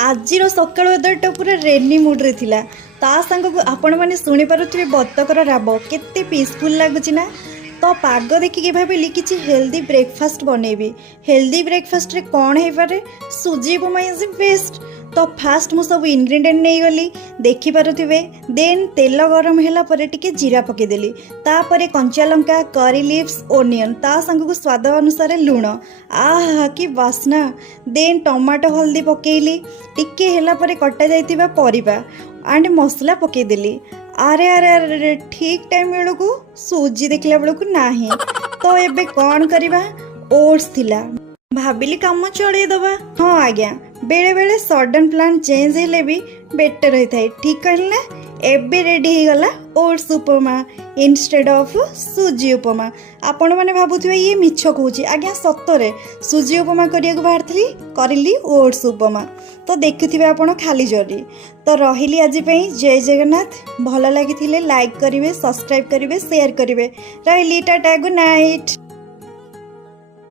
आजिर सकाळ वेदरटा पूरा रेनी मुड्रे थिला ता सांगक आपण मैंने शुणी पारुथिबे बतकर राब केते पीसफुल लगुच ना। तो पाग देखिए भाविली किसी हेल्दी ब्रेकफास्ट बनैबी। हेल्दी ब्रेकफास्ट रे कौन है पारे सुजी उपमा इज बेस्ट। तो फास्ट मु सब इनग्रेडिएंट नहीं गली देखि पारुथिबे। देन तेल गरम होला परे टिके जीरा पके देली तापरे कंचा लंका करी लीव्स ओनियन ता संग को स्वाद अनुसार लूण आहा कि बास्ना। देन टमाटो हल्दी पकेली टिके होला परे कटा जाइतिबा परिबा एंड मसला पकेदेली। अरे अरे अरे ठीक टाइम बेलू सूजी देखला बेलू नाही। तो एबे कौन करिबा ओट्स थिला भाविली काम चलईदबा। हाँ आज्ञा बेले बेले सडन प्लान चेंज हेले भी बेटर होता है। ठीक कहल ना। एबे रेडी हो गला ओट्स उपमा इंस्टेड ऑफ सुजी उपमा। आपण मैंने भावुथिबे ये मिछ कहूची आज्ञा सतरे सुजी उपमा करिया बाहर करली ओट्स उपमा। तो देखुथिबे आपण खाली जरी। तो रहिली आज पई जय जगन्नाथ। भल लागिथिले लाइक करिवे सब्सक्राइब करिवे शेयर करिवे। रहिली टाटा गुड नाइट।